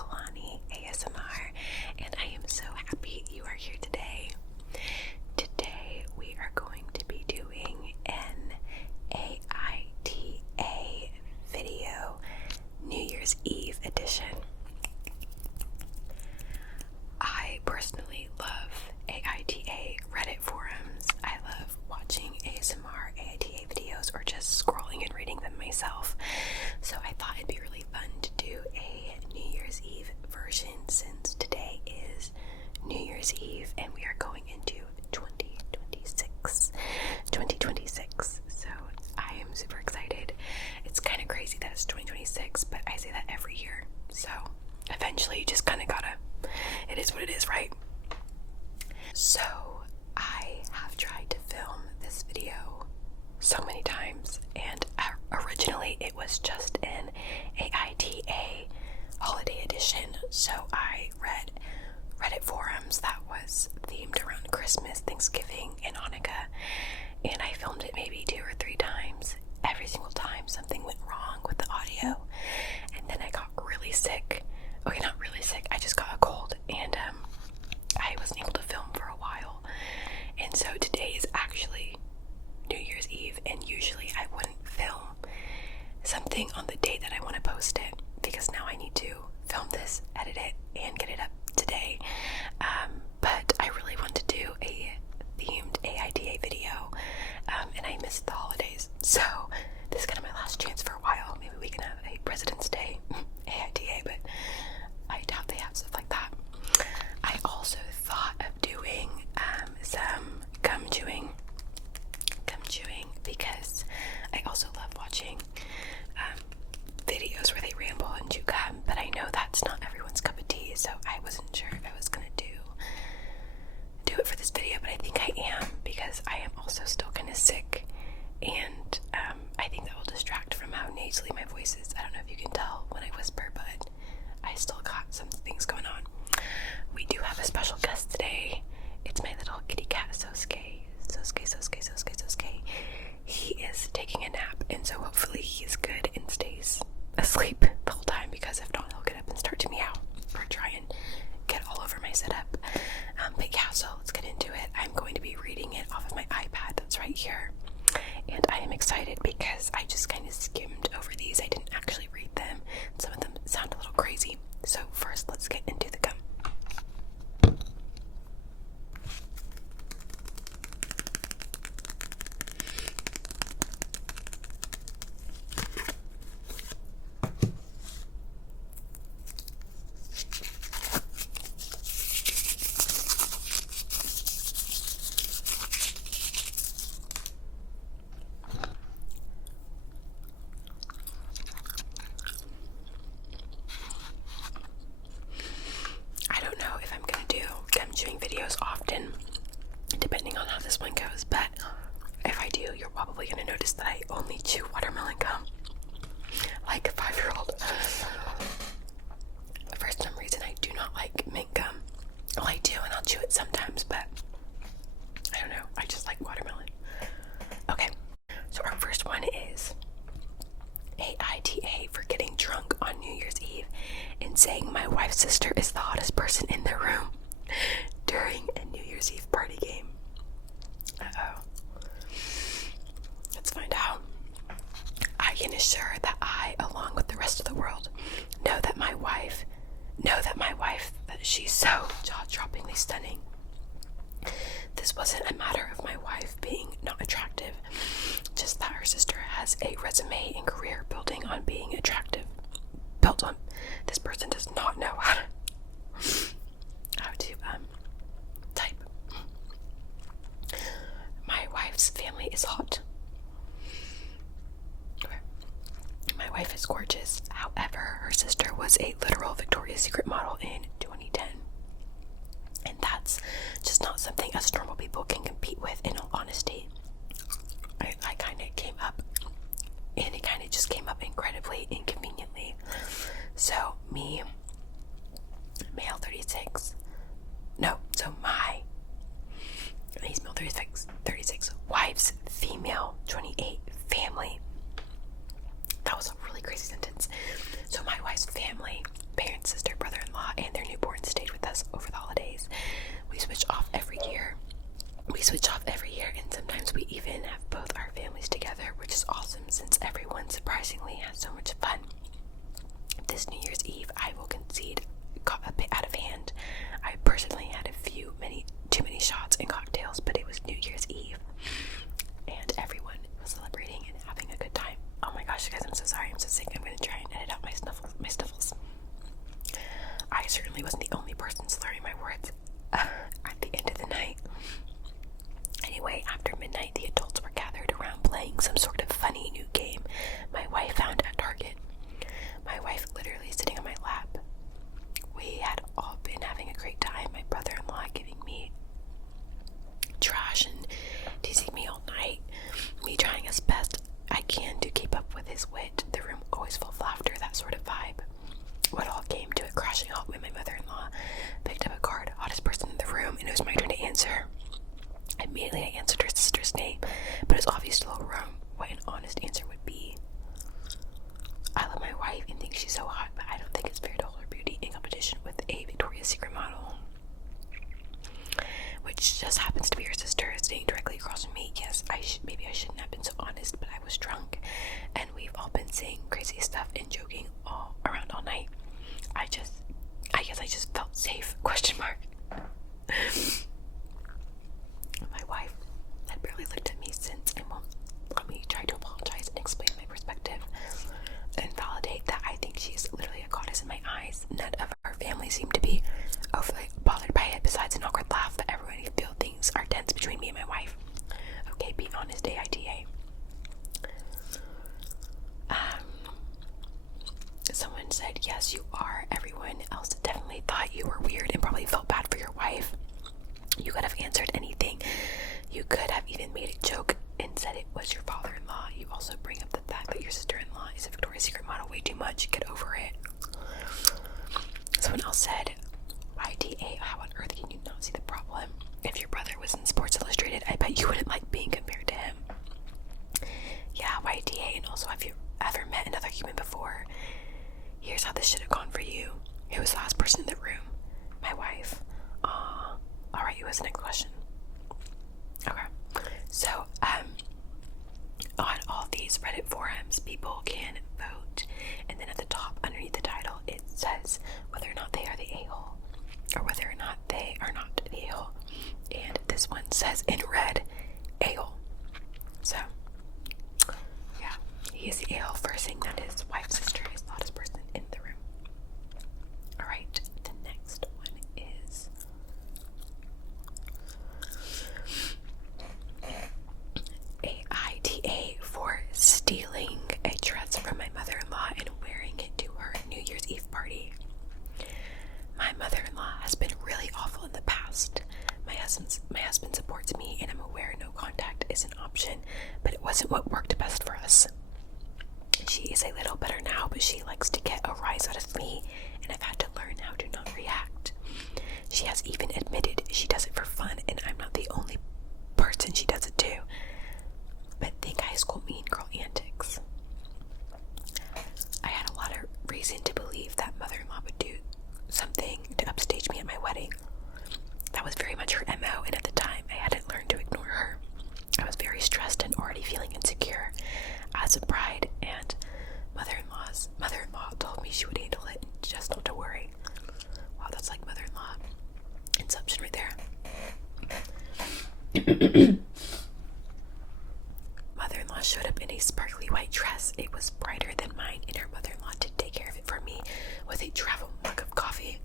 Kalani ASMR, and I am so happy you are here today. Today we are going to be doing an AITA video, New Year's Eve edition. I personally love AITA Reddit forums. I love watching ASMR AITA videos or just scrolling and reading them myself. So I thought it'd be really fun to do a New Year's Eve version since today is New Year's Eve and we are going into 2026. So I am super excited. It's kind of crazy that it's 2026, but I say that every year. So eventually you just kind of gotta, it is what it is, right? So I have tried to film this video so many times, and originally it was just an AITA holiday edition, so I read Reddit forums that was themed around Christmas, Thanksgiving, and Hanukkah, and I filmed it maybe 2 or 3 times. Every single time something went wrong with the audio, and then I got really sick. Okay, not really sick, I just got a cold, and I wasn't able to film for a while. And so today is actually New Year's Eve, and usually I wouldn't film something on the day that I want to post it, because now I need to film this, edit it, and get it up today. But I really want to do a themed AITA video, and I missed the holidays, so this is kind of my last chance for a while. Maybe we can have a President's Day AITA, but I doubt they have stuff like that. I also thought of doing some gum chewing because I also love watching videos where they ramble and chew gum, but I know that's not everyone's cup of tea, so I wasn't sure if I was gonna do it for this video, but I think I am, because I am also still kind of sick, and I think that will distract from how nasally my voice is. I don't know if you can tell when I whisper, but I still got some things going on. We do have a special guest today. It's my little kitty cat, Sosuke. He is taking a nap, and so hopefully he's good and stays asleep the whole time, because if not, he'll get up and start to meow or try and get all over my setup. But yeah, so let's get into it. I'm going to be reading it off of my iPad that's right here, and I am excited because I just kind of skimmed over these. I didn't actually read them. Some of them sound a little crazy. So first, let's get into the gum. Videos often, depending on how this one goes, but if I do, you're probably going to notice that I only chew watermelon gum like a 5-year-old. For some reason, I do not like mint gum. Well, I do, and I'll chew it sometimes, but I don't know, I just like watermelon. Okay, so our first one is AITA for getting drunk on New Year's Eve and saying my wife's sister is the hottest person in the room during a New Year's Eve party game. Uh-oh. Let's find out. I can assure that I, along with the rest of the world, know that my wife, that she's so jaw-droppingly stunning. This wasn't a matter of my wife being not attractive, just that her sister has a resume and career built on being attractive. This person does not know how to type. My wife's family is hot. My wife is gorgeous. However, her sister was a literal Victoria's Secret model in 2010. And that's just not something us normal people can compete with, in all honesty. I kind of came up, and it kind of just came up incredibly inconveniently. So me, male 36, he's male 36, wife's female 28 family. That was a really crazy sentence. So my wife's family, parents, sister, I certainly wasn't the only person slurring my words at the end of the night. Anyway, after midnight, the adults were gathered around playing some sort of funny new game my wife found at Target. My wife literally sitting on my lap. We had all been having a great time. My brother-in-law giving me trash and teasing me all night. Me trying as best I can to keep up with his wit. The room always full of laughter, that sort of vibe. What all came to a crashing halt when my mother-in-law picked up a card, hottest person in the room, and it was my turn to answer. Immediately I answered her sister's name, but it was obvious to the room what an honest answer would be. I love my wife and think she's so hot, but I don't think it's fair to hold her beauty in competition with a Victoria's Secret model, which just happens to be her sister sitting directly across from me. Yes, maybe I shouldn't have been so honest, but I was drunk, and we've all been saying crazy stuff and joking all around all night. I guess I just felt safe, question mark. My wife had barely looked at me since and won't let me try to apologize and explain my perspective and validate that I think she's literally a goddess in my eyes. None of our family seemed to be overly bothered by it, besides an awkward laugh that everyone can feel things are tense between me and my wife. Okay, be honest, AITA. Someone said, yes, you are. Everyone else definitely thought you were weird and probably felt bad for your wife. You could have answered anything. You could have even made a joke and said it was your father-in-law. You also bring up the fact that your sister-in-law is a Victoria's Secret model way too much. Get over it. Someone else said, YTA, how on earth can you not see the problem? If your brother was in Sports Illustrated, I bet you wouldn't like being compared to him. Yeah, YTA, and also, have you ever met another human before? Here's how this should have gone for you. Who was the last person in the room? My wife. Alright, who was the next question? Okay. So, on all these Reddit forums, people can vote, and then at the top, underneath the title, it says whether or not they are the a-hole, or whether or not they are not the a-hole. And this one says in red, a-hole. So, yeah, he is the a-hole for saying that his wife's sister is the hottest person in the room. Alright, the next one is AITA for stealing a dress from my mother-in-law and wearing it to her New Year's Eve party. My mother-in-law has been really awful in the past. My husband supports me, and I'm aware no contact is an option, but it wasn't what worked best for us. She is a little better now, but she likes to get a rise out of me, and I've had to learn how to not react. She has even admitted she does it for fun, and I'm not the only person she does it to. But think high school mean girl antics. I had a lot of reason to believe that mother-in-law would do something to upstage me at my wedding. That was very much her MO, and at the time, I hadn't learned to ignore her. I was very stressed and already feeling insecure. As a bride, and mother-in-law told me she would handle it, just not to worry. Wow, that's like mother-in-law inception right there. Mother-in-law showed up in a sparkly white dress. It was brighter than mine, and her mother-in-law did take care of it for me with a travel mug of coffee.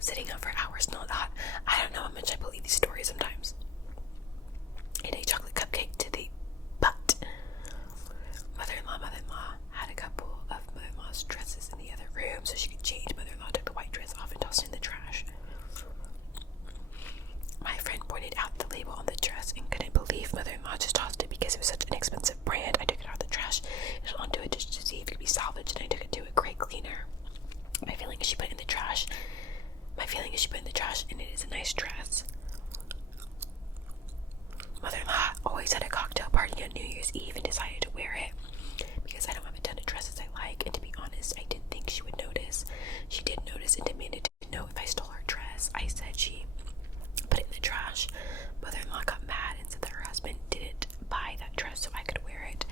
Sitting up for hours, not hot. I don't know how much I believe these stories sometimes. And a chocolate cupcake to the butt. Mother-in-law had a couple of mother-in-law's dresses in the other room so she could change. Mother-in-law took the white dress off and tossed it in the trash. My friend pointed out the label on the dress and couldn't believe mother-in-law just tossed it because it was such an expensive brand. I took it out of the trash and onto a dish to see if it could be salvaged, and I took it to a crate cleaner. My feeling is she put it in the trash, and it is a nice dress. Mother-in-law always had a cocktail party on New Year's Eve and decided to wear it because I don't have a ton of dresses I like, and to be honest, I didn't think she would notice. She did notice and demanded to know if I stole her dress. I said she put it in the trash. Mother-in-law got mad and said that her husband didn't buy that dress so I could wear it,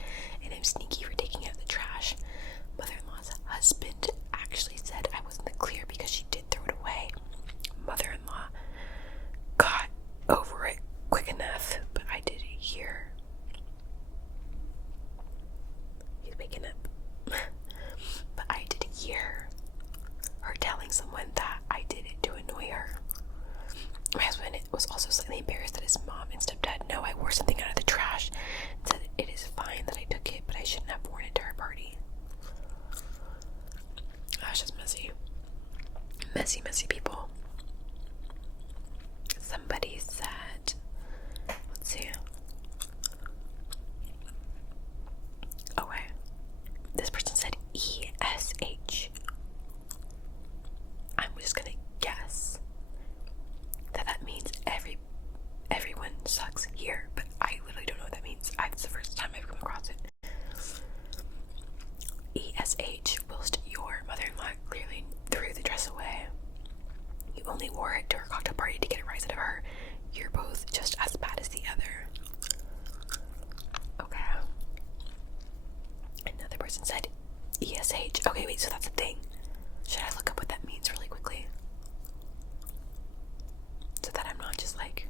and I'm sneaky for taking it out of the trash. Mother-in-law's husband actually said I was in the clear because she did throw it away. Mother-in-law got over it quick enough, but I did hear he's waking up. But I did annoy her. My husband was also slightly embarrassed that his mom and stepdad know I wore something out of the trash and said it is fine that I took it, but I shouldn't have worn it to our party. That's just messy. Messy people. Somebody said, let's see. Oh wait. This person said ESH. I'm just gonna guess that means everyone sucks here, but I literally don't know what that means. It's the first time I've come across it. ESH, whilst your mother-in-law clearly threw the dress away. You only wore it to her cocktail party to get a rise out of her. You're both just as bad as the other. Okay. Another person said ESH. Okay, wait, so that's a thing. Should I look up what that means really quickly? So that I'm not just like...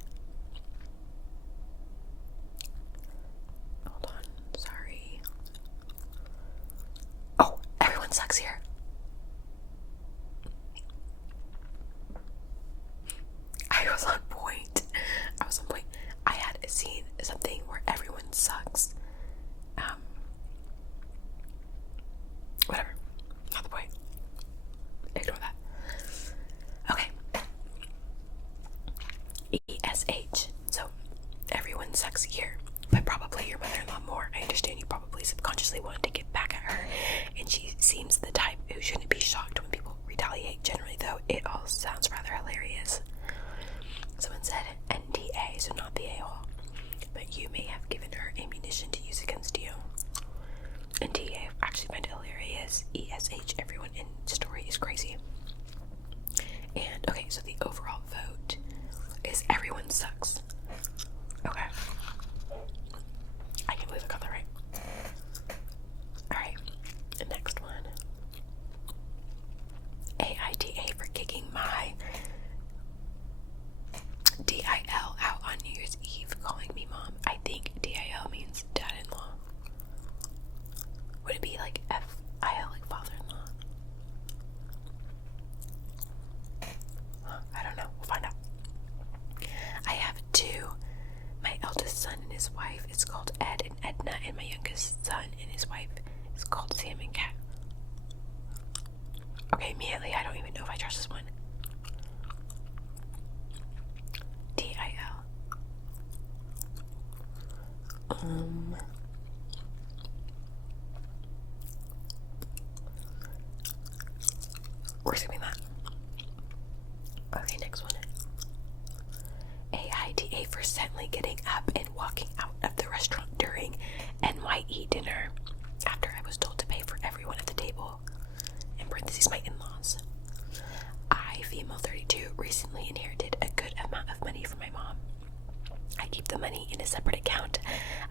Hold on, sorry. Oh, everyone sucks here. I was on point. I had seen something where everyone sucks. Whatever. Not the point. Ignore that. Okay. ESH. So, everyone sucks here. But probably your mother-in-law more. I understand you probably subconsciously wanted to get back at her. And she seems the type who shouldn't be shocked when people retaliate. Generally, though, it all sounds rather hilarious. Someone said NDA, so not the a-hole. But you may have given her ammunition to use against you. NDA, I actually find it hilarious. ESH, everyone in story is crazy. And, okay, so the overall vote is everyone sucks. Okay. I can't believe I got that right. Alright, the next one. AITA for kicking my DIL out on New Year's Eve, calling me mom. I think DIL means dad-in-law. Would it be like FIL, like father-in-law? I don't know. We'll find out. I have two. My eldest son and his wife is called Ed and Edna, and my youngest son and his wife is called Sam and Cat. Okay, immediately, I don't even know if I trust this one. DIL. We're skipping that. Okay, next one. AITA for suddenly getting up and walking out of the restaurant during NYE dinner after I was told to pay for everyone at the table. In parentheses, my in-laws. I, female 32, recently inherited a good amount of money from my mom. I keep the money in a separate account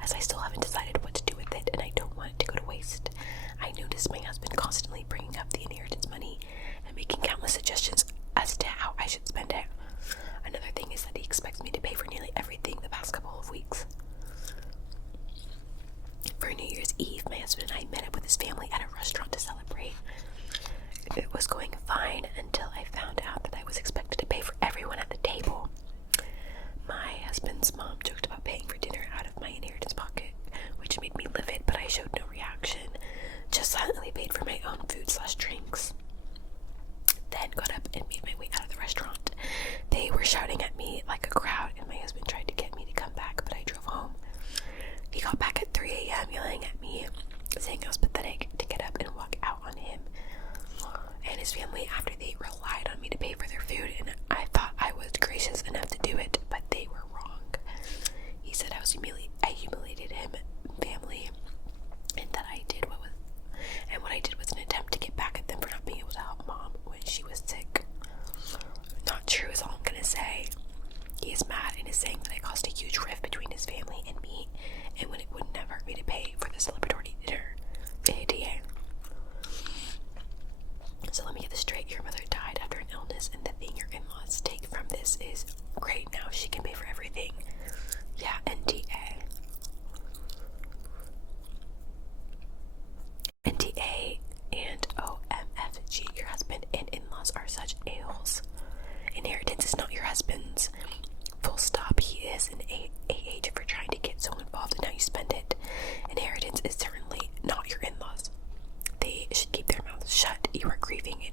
as I still haven't decided what to do with it and I don't want it to go to waste. I notice my husband constantly bringing up the inheritance money and making countless suggestions as to how I should spend it. Another thing is that he expects me to pay for nearly everything the past couple of weeks. For New Year's Eve, my husband and I met up with his family at a restaurant to celebrate. It was going fine until I found out that I was expected to pay for everyone at the table. My husband's mom joked about paying for dinner out of my inheritance pocket, which made me livid, but I showed no reaction, just silently paid for my own food/drinks. Then got up and made my way out of the restaurant. They were shouting at me like a crowd, and my husband tried to get me to come back, but I drove home. He got back at 3 a.m. yelling at me, saying I was pathetic to get up and walk out on him and his family after they relied on me to pay for their food, and I thought I was gracious enough to do it, but they were wrong. He said I humiliated him and family, and that what I did was an attempt to get back at them for not being able to help mom when she was sick. Not true is all I'm gonna say. He is mad and is saying that I caused a huge rift between his family and me, and when it would never hurt me to pay for the celebratory dinner. AITA. So let me get this straight. Your mother died after an illness, and the thing your in-laws take from this is, great, now she can pay for everything. Yeah, NDA.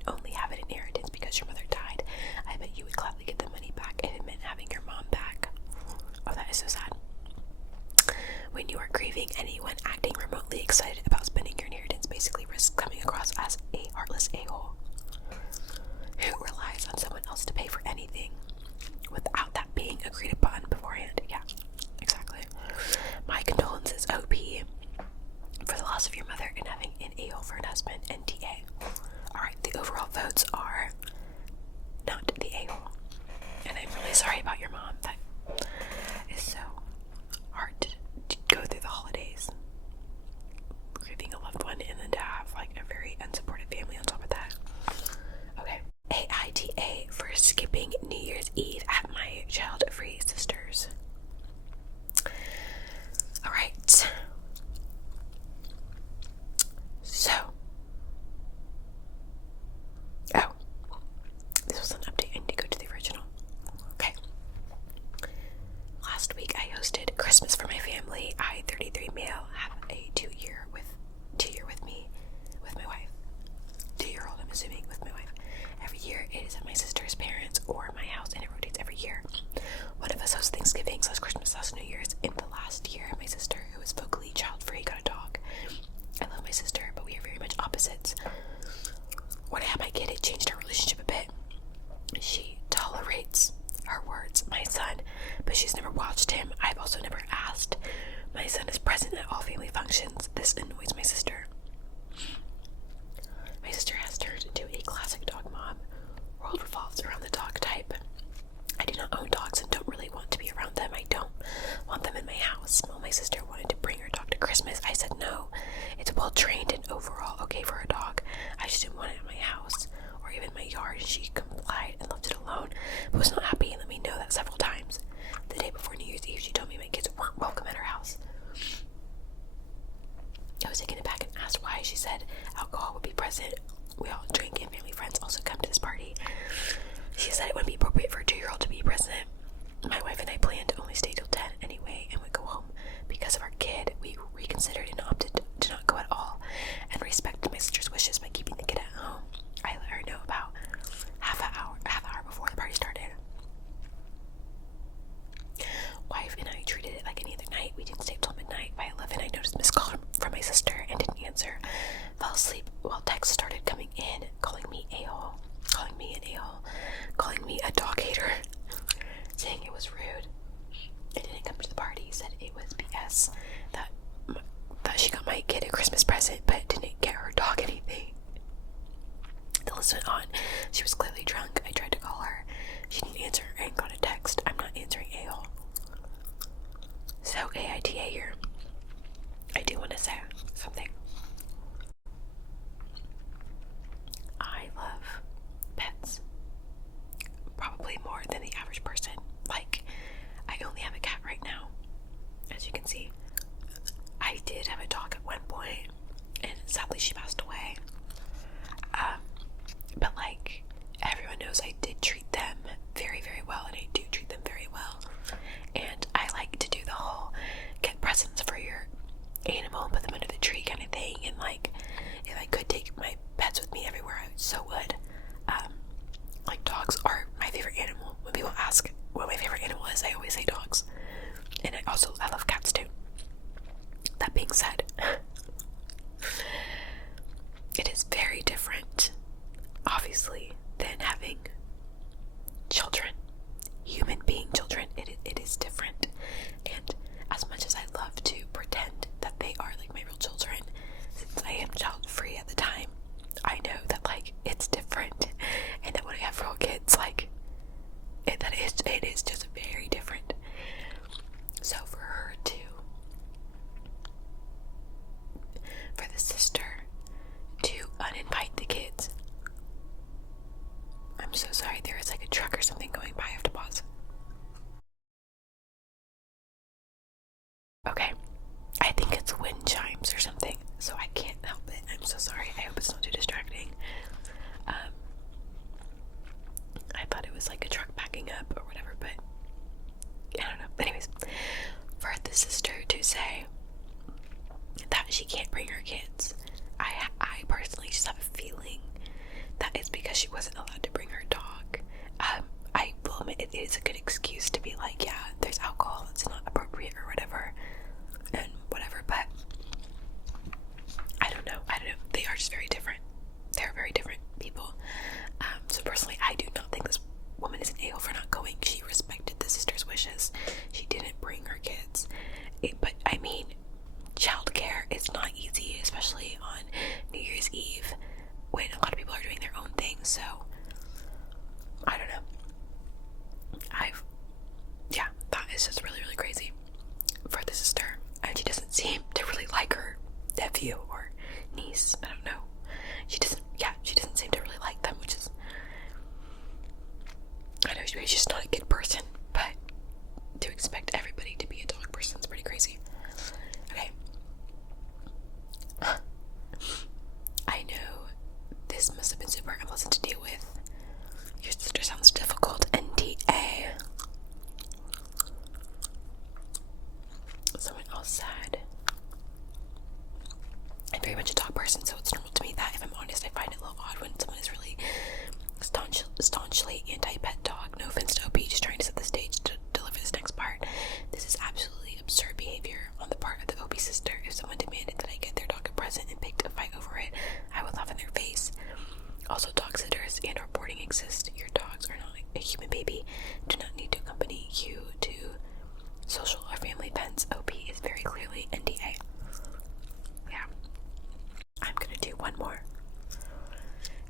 and only have an inheritance because your mother died, I bet you would gladly get the money back if it meant having your mom back. Oh, that is so sad. When you are grieving, anyone acting remotely excited about spending your inheritance basically risks coming across as a heartless a-hole who relies on someone else to pay for anything without that being agreed upon beforehand. Yeah, exactly. My condolences, OP, for the loss of your mother and having an a-hole for an husband, NTA. Alright, the overall votes are not the a-hole. And I'm really sorry about your mom. That is so hard to go through the holidays grieving a loved one and then to have like a very unsupportive family on top of that. Okay. AITA for skipping New Year's Eve at my child-free sister's. Alright. So. Oh. This was an update. I need to go to the original. Okay. Last week I hosted Christmas for my family. I, 33 male, have a 2-year with me, with my wife. 2-year-old, I'm assuming, with my wife. Every year it is at my sister's parents or my house, and it rotates every year. One of us hosts Thanksgiving, / Christmas, / New Year's. In the last year, my sister, who is vocally child-free, got a dog. I love my sister, but we are very much opposites. When I had my kid, it changed our relationship a bit. She tolerates, her words, my son, but she's never watched him. I've also never asked. My son is present at all family functions. This annoys my sister. My sister has turned into a classic dog mom. World revolves around the dog type. I do not own dogs and don't really want to be around them. I don't want them in my house. Well, my sister wanted to bring her dog to Christmas. I said no. It's well trained and overall okay for a dog. I just didn't want it in my house or even my yard. She complied and left it alone, but was not happy and let me know that several times. The day before New Year's Eve, she told me my kids weren't welcome at her house. I was taken aback and asked why. She said alcohol would be present. We all drink and family friends also come to this party. She said it wouldn't be appropriate for a 2-year-old to be present. My wife and I planned to only stay till 10 anyway and would go home. Because of our kid, we reconsidered and opted to not go at all and respected my sister's wishes by keeping the kid at home. I let her know about half hour before the party started. Wife and I treated it like any other night. We didn't stay till midnight. By 11, I noticed missed call from my sister and didn't answer. Fell asleep while texts started coming in, calling me a-hole, calling me an a-hole, calling me a dog hater, saying it was rude. I didn't come to the party. Said it was BS that she got my kid a Christmas present, but didn't get her dog anything. The list went on. She was clearly drunk. I tried to call her. She didn't answer and got a text. I'm not answering a-hole. So AITA here. I do want to say something. I love pets. Probably more than the average person. Like, I only have a cat right now. As you can see. I did have a dog at one point, and sadly she passed away. But like, everyone knows I did treat them very, very well, and I do treat them very well. And I like to do the whole get presents for your animal and put them under the tree kind of thing. And like, if I could take my pets with me everywhere, I so would. Like, dogs are my favorite animal. When people ask what my favorite animal is, I always say dogs. And I love cats too. That being said, it is very different, obviously, than having children, human being children. It is different. And as much as I love to pretend that they are like my real children, since I am child free at the time, I know that like it's different, and that when I have real kids, like it is just very different. So for the sister to uninvite the kids. I'm so sorry, there is like a truck or something going by. I have to pause. Okay, I think it's wind chimes or something, so I can't help it. I'm so sorry. I hope it's not too distracting. I thought it was like a truck backing up or whatever, but I don't know. Anyways, for the sister to say that she can't bring her kids, I personally just have a feeling that it's she wasn't allowed to bring her dog. I will admit it is a good excuse to be like, yeah, there's alcohol, it's not appropriate or whatever, and whatever, but I don't know, they are just very different. They're very different people. So personally, I do not think this woman is an a-hole for not going. She respected the sister's wishes. She didn't bring her kids. But I mean, childcare is not easy, especially on New Year's Eve when a lot of people are doing their own thing. So I don't know. That is just really, really crazy for the sister. And she doesn't seem to really like her nephew or niece. I don't know. She doesn't seem to really like them, which is, I know she's just not a good person, but to expect everybody to be a dog person is pretty crazy. Okay. I know this must have been super unpleasant to deal with. Your sister sounds difficult. NTA. Someone else said, I'm very much a dog person, so it's normal to me that, if I'm honest, I find it a little odd when someone is really staunchly anti-pet dog. No offense to OP, just trying to set the stage to deliver this next part. This is absolutely absurd behavior on the part of the OP sister. If someone demanded that I get their dog a present and picked a fight over it, I would laugh in their face. Also, dog sitters and or boarding exist. Your dogs are not a human baby, do not need to accompany you to social or family events. OP is very clearly NDA. Yeah. I'm gonna do one more.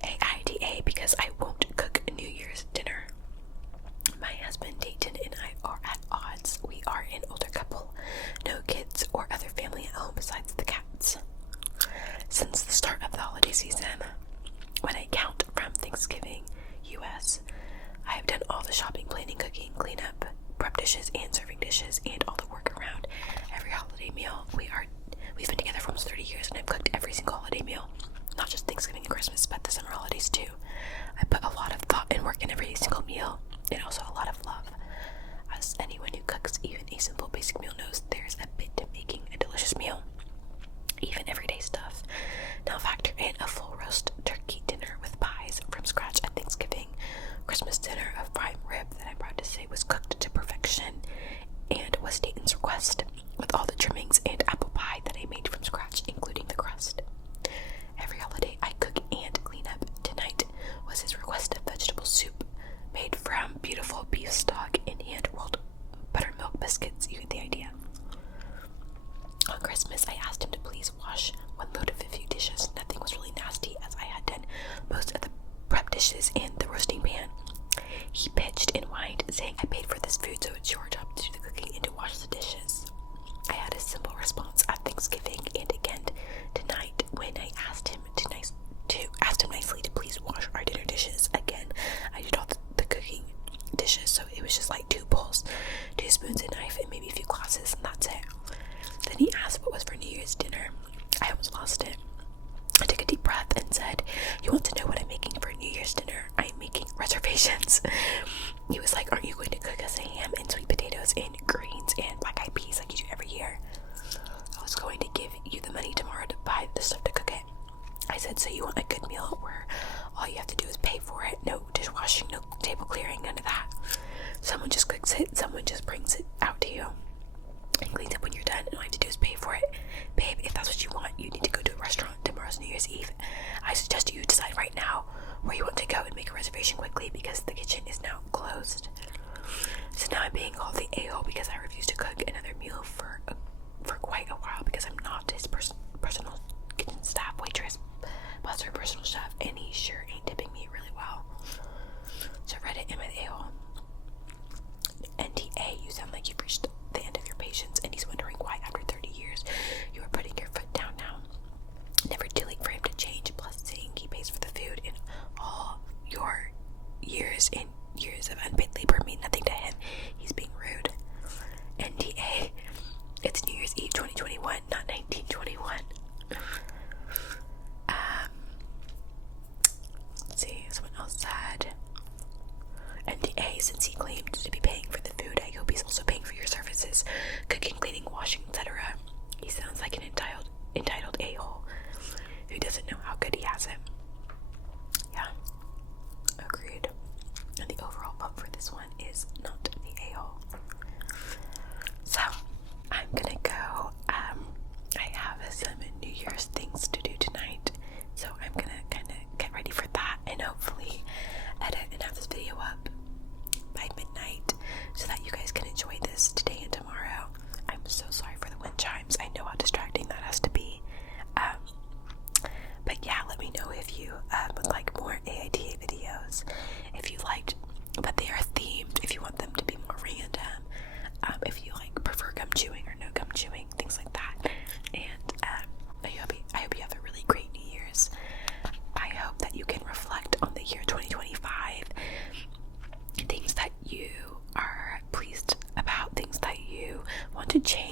AITA, because I won't cook New Year's dinner. My husband Dayton and I are at odds. We are an older couple, no kids or other family at home besides the cats. Since the start of the holiday season, when I count from Thanksgiving, US, I have done all the shopping, planning, cooking, cleanup, prep dishes, and serving dishes, and all the work around every holiday meal. We've been together for almost 30 years, and I've cooked every single holiday meal. Not just Thanksgiving and Christmas, but the summer holidays too. I put a lot of thought and work in every single meal, and also a lot of love. As anyone who cooks even a simple basic meal knows, there's a bit to making a delicious meal. Even everyday stuff. Now factor in a full roast turkey dinner with pies from scratch at Thanksgiving, Christmas dinner of prime rib that I'm proud to say was cooked to perfection, and was Dayton's request, with all the trimmings and apple pie that I made from scratch, including the crust. Every holiday I cook and clean up. Tonight was his request of vegetable soup made from beautiful beef stock and hand-rolled buttermilk biscuits. You get the idea. On Christmas, I asked him to please wash one load of a few dishes. Nothing was really nasty, as I had done most of the prep dishes in the roasting pan. He pitched and whined, saying I paid for this food, so it's your job to do the cooking and to wash the dishes. I had a simple response at Thanksgiving and again tonight when I asked him nicely to please wash our dinner dishes. Again, I did all the cooking dishes, so it was just like 2 bowls, 2 spoons, a knife, and maybe a few glasses, and that's it. Then he asked what was for New Year's dinner. I almost lost it. I took a deep breath and said, you want to know what I'm making for New Year's dinner? I'm making reservations. He was like, aren't you going to cook us a ham and sweet potatoes and greens and black-eyed peas like you do every year? I was going to give you the money tomorrow to buy the stuff to cook it. I said, so you want a good meal where all you have to do is pay for it? No dishwashing, no table clearing, none of that. Someone just cooks it, someone just brings it out to you and cleans up when you're done, and all you have to do is pay for it. Babe, if that's what you want, you need to go to a restaurant. Tomorrow's New Year's Eve. I suggest you decide right now where you want to go and make a reservation quickly, because the kitchen is now closed. So now I'm being called the a-hole because I refuse to cook another meal for quite a while, because I'm not his personal kitchen staff waitress, plus her personal chef, and he sure ain't tipping me really well. So Reddit, am I the a-hole? NTA, you sound like you've reached the end of your patience, and he's wondering why after 30 years you are putting your foot down now. Never too late for him to change, plus saying he pays for the food, and all your years and years of unpaid labor mean nothing to him. He's being rude. NDA, it's New Year's Eve 2021, not 1921. Let's see, someone else said, NDA, since he claimed to be paying for the food, I hope he's also paying for your services, cooking, cleaning, washing, etc. He sounds like an entitled a-hole who doesn't know how good he has it. Yeah. Anyways, not the a-hole. So, I'm gonna go. I have some New Year's things to do tonight, so I'm gonna kind of get ready for that and hopefully edit and have this video up by midnight so that you guys can enjoy this today and tomorrow. I'm so sorry for the wind chimes. I know how distracting that has to be. But yeah, let me know if you would like more AITA videos. If you liked that they are themed, if you want them to be more random, if you like prefer gum chewing or no gum chewing, things like that. And I hope you have a really great New Year's. I hope that you can reflect on the year 2025, things that you are pleased about, things that you want to change.